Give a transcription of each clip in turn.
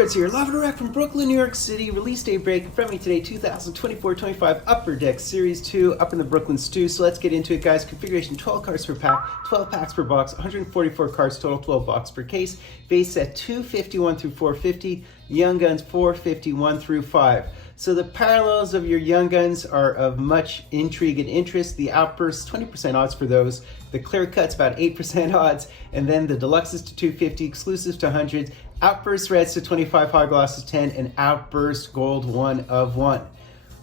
Fultoncards here, live and direct from Brooklyn, New York City. Release day break in front of me today, 2024-25 Upper Deck Series 2 up in the Brooklyn Stew. So let's get into it, guys. Configuration: 12 cards per pack, 12 packs per box, 144 cards total, 12 box per case. Base set 251 through 450, Young Guns 451 through 5. So the parallels of your Young Guns are of much intrigue and interest. The Outbursts, 20% odds for those. The Clear Cuts, about 8% odds. And then the Deluxes to 250, Exclusives to 100, Outburst Reds to 25, High Glosses 10, and Outburst Gold 1 of 1.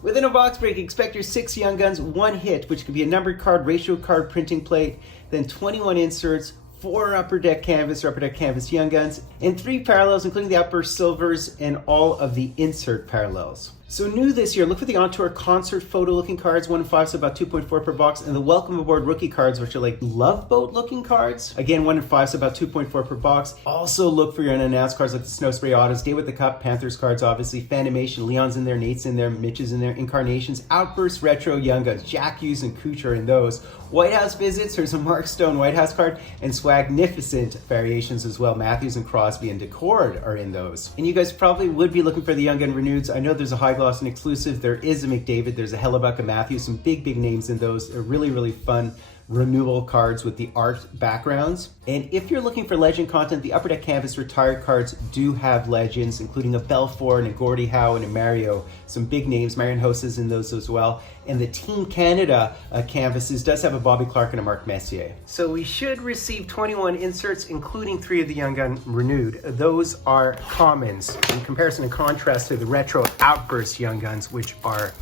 Within a box break, expect your 6 Young Guns, 1 hit, which could be a numbered card, ratio card, printing plate, then 21 inserts, 4 Upper Deck Canvas or Upper Deck Canvas Young Guns, and 3 parallels, including the Outburst Silvers and all of the insert parallels. So new this year, look for the On Tour concert photo looking cards, 1 in 5, so about 2.4 per box, and the Welcome Aboard rookie cards, which are like Love Boat looking cards. Again, 1 in 5, so about 2.4 per box. Also look for your unannounced cards like the Snow Spray Autos, Day with the Cup, Panthers cards, obviously, Fanimation, Leon's in there, Nate's in there, Mitch is in there, Incarnations, Outburst Retro Young Guns, Jack Hughes and Cooch are in those. White House Visits, there's a Mark Stone White House card, and Swagnificent variations as well. Matthews and Crosby and Decord are in those. And you guys probably would be looking for the Young Gun Reneweds. I know there's a High Gloss and Exclusive. There is a McDavid, there's a Hellebuck, a Matthews, some big names in those. They're really fun renewal cards with the art backgrounds. And if you're looking for legend content, the Upper Deck Canvas retired cards do have legends, including a Belfour and a Gordie Howe and a Mario. Some big names, Marion Hosse is in those as well. And the Team Canada canvases does have a Bobby Clark and a Mark Messier. So we should receive 21 inserts, including 3 of the Young Gun Renewed. Those are commons in comparison and contrast to the Retro Outburst Young Guns, which are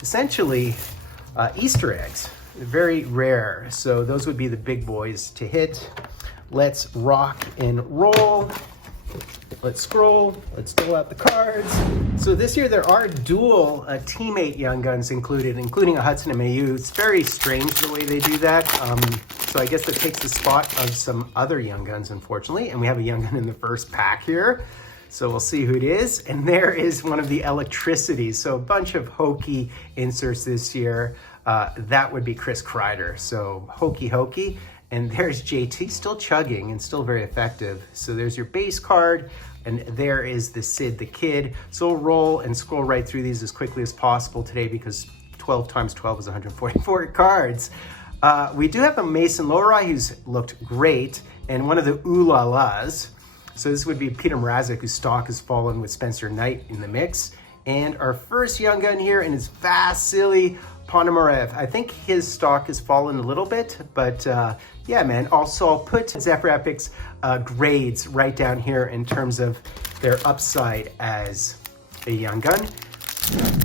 essentially Easter eggs. Very rare. So those would be the big boys to hit. Let's rock and roll. Let's scroll. Let's dole out the cards. So this year there are dual teammate Young Guns included, including a Hudson and Mayu. It's very strange the way they do that. So I guess that takes the spot of some other Young Guns, unfortunately. And we have a Young Gun in the first pack here. So we'll see who it is. And there is one of the Electricities. So a bunch of hokey inserts this year. That would be Chris Kreider. So hokey. And there's JT, still chugging and still very effective. So there's your base card, and there is the Sid the Kid. So we'll roll and scroll right through these as quickly as possible today because 12 times 12 is 144 cards. We do have a Mason Lohrei who's looked great, and one of the Ooh La Las. So this would be Peter Mrazek, whose stock has fallen with Spencer Knight in the mix. And our first Young Gun here, and it's Vasily Ponomarev. I think his stock has fallen a little bit, but yeah, man. Also, I'll put Zephyr Epic's grades right down here in terms of their upside as a Young Gun.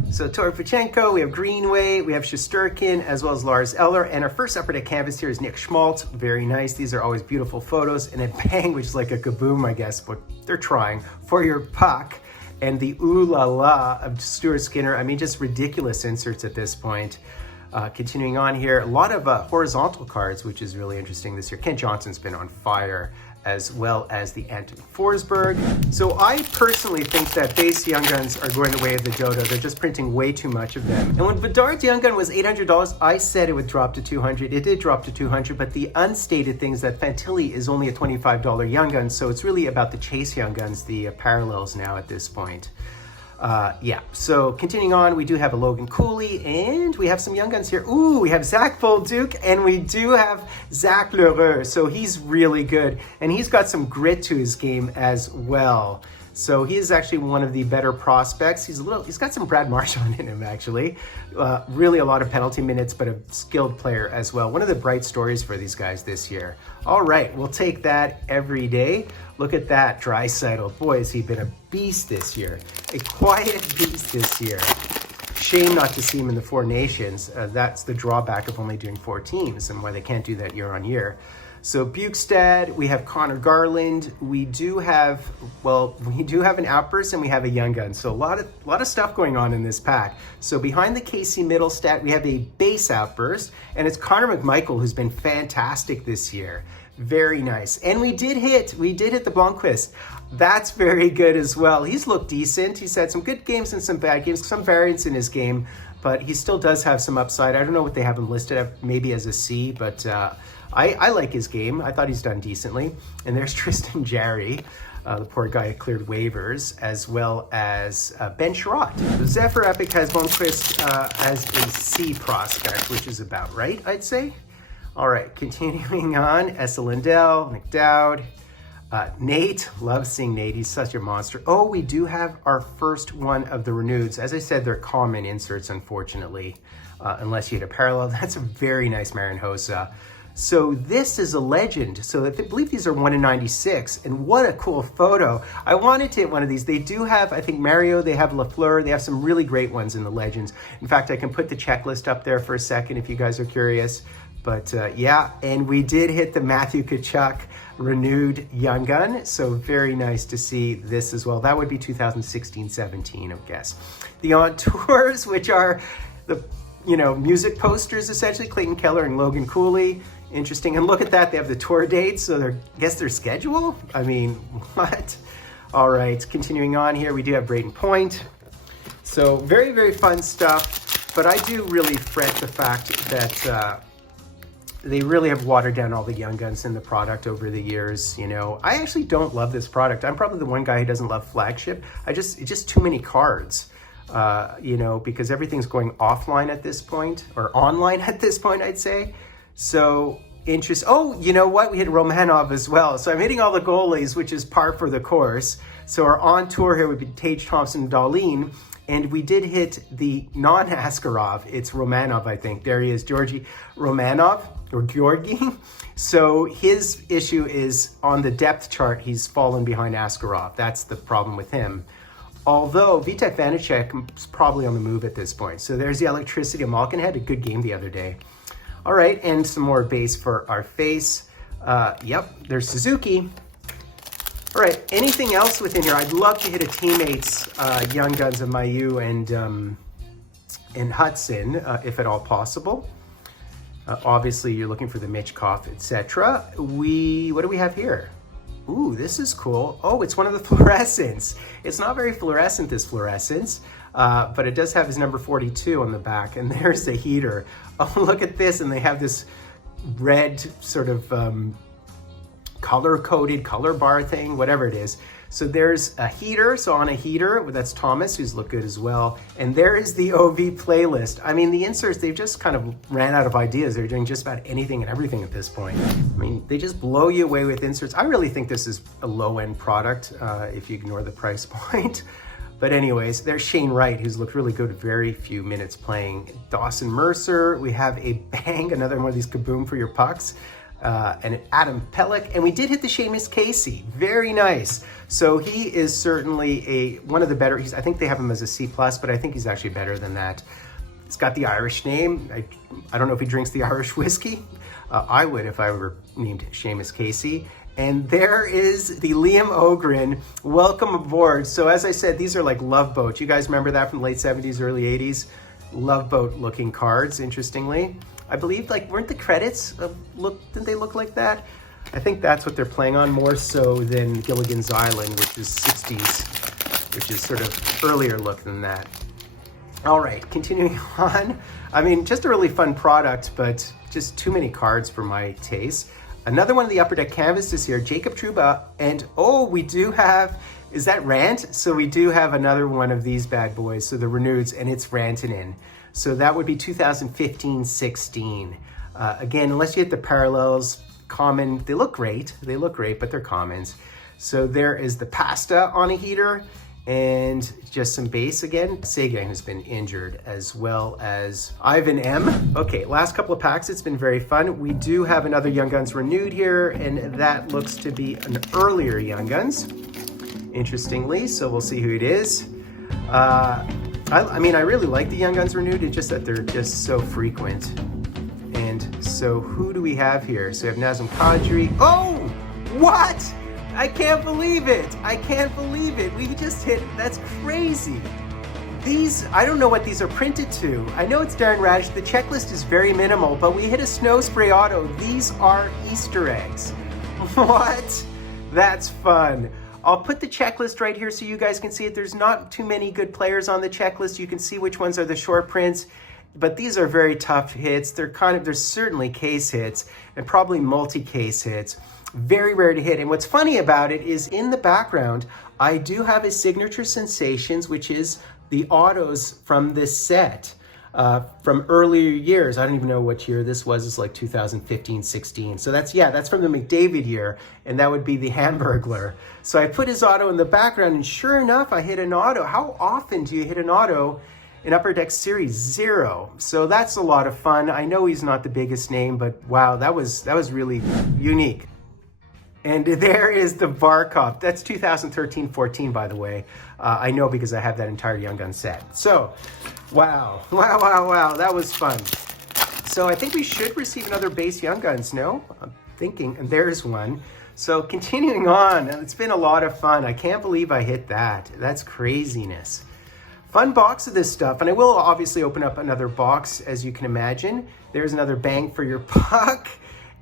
So Torfachenko, we have Greenway, we have Shesterkin, as well as Lars Eller. And our first Upper Deck Canvas here is Nick Schmaltz. Very nice. These are always beautiful photos. And a Bang, which is like a kaboom, I guess, but they're trying, for your puck. And the Ooh La La of Stuart Skinner. I mean, just ridiculous inserts at this point. Continuing on here, a lot of horizontal cards, which is really interesting this year. Kent Johnson's been on fire, as well as the Anton Forsberg. So I personally think that base Young Guns are going the way of the dodo. They're just printing way too much of them. And when Bedard's Young Gun was $800, I said it would drop to $200. It did drop to $200, but the unstated thing is that Fantilli is only a $25 Young Gun, so it's really about the chase Young Guns, the parallels now at this point. Yeah, so continuing on, we do have a Logan Cooley, and we have some Young Guns here. Ooh, we have Zach Bolduc, and we do have Zach Lheureux, so he's really good, and he's got some grit to his game as well. So he is actually one of the better prospects. He's got some Brad Marchand in him, actually. Really a lot of penalty minutes, but a skilled player as well. One of the bright stories for these guys this year. All right, we'll take that every day. Look at that, Draisaitl. Boy, has he been a beast this year. A quiet beast this year. Shame not to see him in the Four Nations. That's the drawback of only doing 4 teams and why they can't do that year on year. So Bukestad, we have Connor Garland. We do have an Outburst and we have a Young Gun. So a lot of stuff going on in this pack. So behind the Casey Middlestat, we have a base Outburst, and it's Connor McMichael, who's been fantastic this year. Very nice. And we did hit the Blomqvist. That's very good as well. He's looked decent. He's had some good games and some bad games, some variance in his game, but he still does have some upside. I don't know what they have him listed at, maybe as a C, but I like his game. I thought he's done decently. And there's Tristan Jarry. The poor guy cleared waivers, as well as Ben Sherratt. The Zephyr Epic has Blomqvist as a C prospect, which is about right, I'd say. All right, continuing on, Essa Lindell, McDowd, Nate. Love seeing Nate, he's such a monster. Oh, we do have our first one of the reneweds. As I said, they're common inserts, unfortunately, unless you hit a parallel. That's a very nice Marian Hossa. So this is a legend. So I believe these are 1 in 96, and what a cool photo. I wanted to hit one of these. They do have, I think, Mario, they have Lafleur, they have some really great ones in the legends. In fact, I can put the checklist up there for a second if you guys are curious. But yeah, and we did hit the Matthew Tkachuk renewed Young Gun, so very nice to see this as well. That would be 2016-17, I guess. The On Tours, which are the music posters, essentially, Clayton Keller and Logan Cooley. Interesting. And look at that, they have the tour dates, so I guess their schedule? I mean, what? All right, continuing on here, we do have Brayden Point. So very, very fun stuff, but I do really fret the fact that they really have watered down all the Young Guns in the product over the years. I actually don't love this product. I'm probably the one guy who doesn't love Flagship. It's just too many cards, because everything's going offline at this point, or online at this point, I'd say. So oh, you know what? We hit Romanov as well. So I'm hitting all the goalies, which is par for the course. So our on tour here would be Tage Thompson, Dahlin, and we did hit the non-Askarov. It's Romanov, I think. There he is, Georgi Romanov, or Georgi. So his issue is on the depth chart, he's fallen behind Askarov. That's the problem with him. Although Vitek Vanacek is probably on the move at this point. So there's the Electricity of Malkin. Had a good game the other day. All right, and some more base for our face. Yep, there's Suzuki. All right, anything else within here? I'd love to hit a teammates, Young Guns of Mayu and Hudson, if at all possible. Obviously, you're looking for the Michkov, etc. What do we have here? Ooh, this is cool. Oh, it's one of the fluorescents. It's not very fluorescent, this fluorescence, but it does have his number 42 on the back, and there's the heater. Oh, look at this, and they have this red sort of color-coded color bar thing, whatever it is. So there's a heater, so on a heater, that's Thomas, who's looked good as well. And there is the OV playlist. I mean, the inserts, they've just kind of ran out of ideas. They're doing just about anything and everything at this point. I mean, they just blow you away with inserts. I really think this is a low-end product, if you ignore the price point. But anyways, there's Shane Wright, who's looked really good, very few minutes playing. Dawson Mercer, we have a Bang, another one of these kaboom for your pucks. And Adam Pelech, and we did hit the Seamus Casey. Very nice. So he is certainly one of the better. I think they have him as a C+, but I think he's actually better than that. He's got the Irish name. I don't know if he drinks the Irish whiskey. I would if I were named Seamus Casey. And there is the Liam Ogren. Welcome aboard. So as I said, these are like Love Boats. You guys remember that from the late 70s, early 80s? Love Boat looking cards, interestingly. I believe, weren't the credits, didn't they look like that? I think that's what they're playing on more so than Gilligan's Island, which is 60s, which is sort of earlier look than that. All right, continuing on. I mean, just a really fun product, but just too many cards for my taste. Another one of the Upper Deck canvases here, Jacob Trouba, and oh, we do have, is that Rant? So we do have another one of these bad boys, so the Reneweds, and it's Rantanen. So that would be 2015-16. Again, unless you hit the parallels, common, they look great, but they're commons. So there is the Pasta on a heater, and just some base again. Seguin has been injured, as well as Ivan M. Okay, last couple of packs, it's been very fun. We do have another Young Guns renewed here, and that looks to be an earlier Young Guns, interestingly, so we'll see who it is. I mean, I really like the Young Guns renewed, it's just that they're just so frequent. And so who do we have here? So we have Nazem Kadri. Oh, what? I can't believe it. I can't believe it. We just hit, that's crazy. These, I don't know what these are printed to. I know it's Darren Radish. The checklist is very minimal, but we hit a Snow Spray Auto. These are Easter eggs. What? That's fun. I'll put the checklist right here so you guys can see it. There's not too many good players on the checklist. You can see which ones are the short prints, but these are very tough hits. They're certainly case hits and probably multi-case hits. Very rare to hit. And what's funny about it is in the background, I do have a Signature Sensations, which is the autos from this set from earlier years. I don't even know what year this was. It's like 2015, 16. So that's from the McDavid year, and that would be the Hamburglar. So I put his auto in the background, and sure enough, I hit an auto. How often do you hit an auto in Upper Deck Series? 0. So that's a lot of fun. I know he's not the biggest name, but wow, that was really unique. And there is the Barkov. That's 2013-14, by the way. I know because I have that entire Young Gun set. So, wow. That was fun. So I think we should receive another base Young Guns, no? I'm thinking, and there's one. So continuing on, it's been a lot of fun. I can't believe I hit that. That's craziness. Fun box of this stuff. And I will obviously open up another box, as you can imagine. There's another bang for your buck.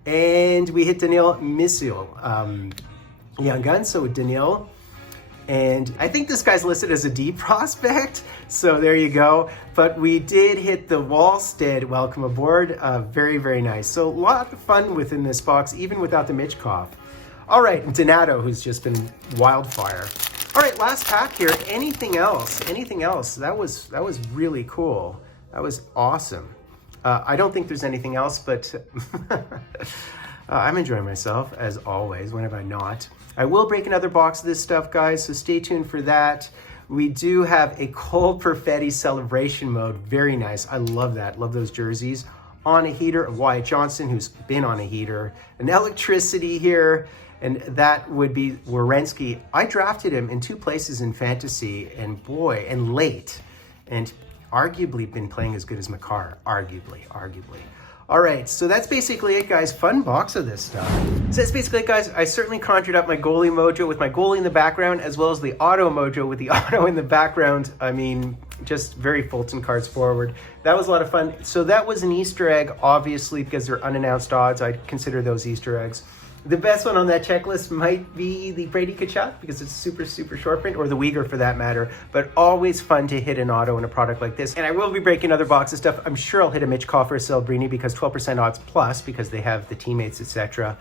And we hit Daniil Misil, Young Gun, so Daniil. And I think this guy's listed as a D prospect, so there you go. But we did hit the Wallstead, welcome aboard, very, very nice. So a lot of fun within this box, even without the Michkov. All right, Donato, who's just been wildfire. All right, last pack here, anything else? Anything else? That was really cool. That was awesome. I don't think there's anything else, but I'm enjoying myself, as always. When have I not? I will break another box of this stuff, guys, so stay tuned for that. We do have a Cole Perfetti celebration mode. Very nice. I love that. Love those jerseys. On a heater of Wyatt Johnson, who's been on a heater. An electricity here, and that would be Werenski. I drafted him in 2 places in fantasy, and boy, and late. And arguably been playing as good as Makar, arguably. All right, so that's basically it, guys. Fun box of this stuff. So that's basically it, guys. I certainly conjured up my goalie mojo with my goalie in the background, as well as the auto mojo with the auto in the background. I mean, just very Fultoncards forward. That was a lot of fun. So that was an Easter egg, obviously, because they're unannounced odds. I'd consider those Easter eggs. The best one on that checklist might be the Brady Tkachuk because it's super, super short print, or the Uyghur for that matter, but always fun to hit an auto in a product like this. And I will be breaking other box of stuff. I'm sure I'll hit a Michkov or a Celebrini because 12% odds plus because they have the teammates, etc.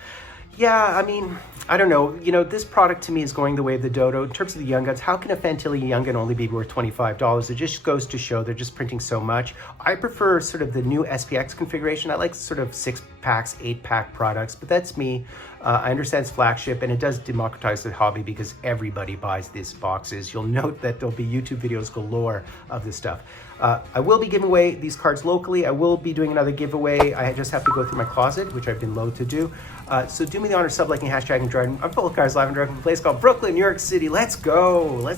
Yeah, I mean, I don't know. You know, this product to me is going the way of the dodo. In terms of the Young Guns, how can a Fantilli Young Gun only be worth $25? It just goes to show they're just printing so much. I prefer sort of the new SPX configuration. I like sort of 6-packs, 8-pack products, but that's me. I understand it's flagship, and it does democratize the hobby because everybody buys these boxes. You'll note that there'll be YouTube videos galore of this stuff. I will be giving away these cards locally. I will be doing another giveaway. I just have to go through my closet, which I've been loath to do. So do me the honor, sub-liking, hashtag, and Jordan. I'm Fultoncards live and direct from a place called Brooklyn, New York City. Let's go.